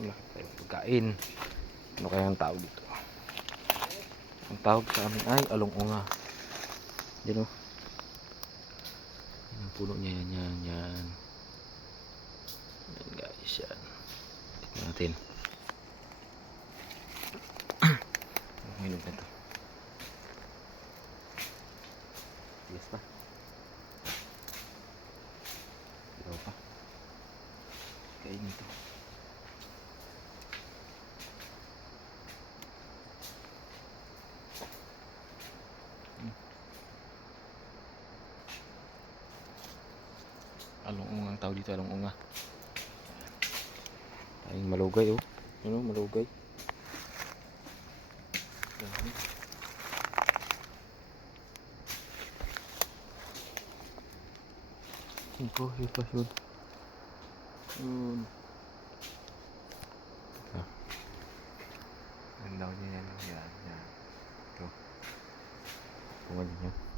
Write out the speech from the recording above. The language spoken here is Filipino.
Laki tayo pagkain. Ano kaya ang tawag dito? Ang tawag sa amin ay along-unga. Yan o. Ang puno niya yan. Yan guys, yan. Tignan natin. Hinog na ito. Yes pa. Ilaw pa. Kainin ito. Along-unga ang tawag dito, along-unga. Ay, malugay oh. Ano, malugay. Ito, ito, yun. Ang daw niya yan. Yan. Ito. Bunga din yan.